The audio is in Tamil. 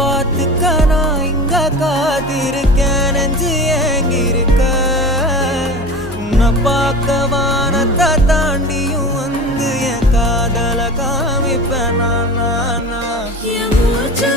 பார்த்துக்க நான் இங்க காத்திருக்கேன் நெஞ்சு ஏங்கிருக்க உன்னை பார்க்க வானத்தை தாண்டியும் வந்து என் காதல காமிப்பேன் நான் என் மூச்சு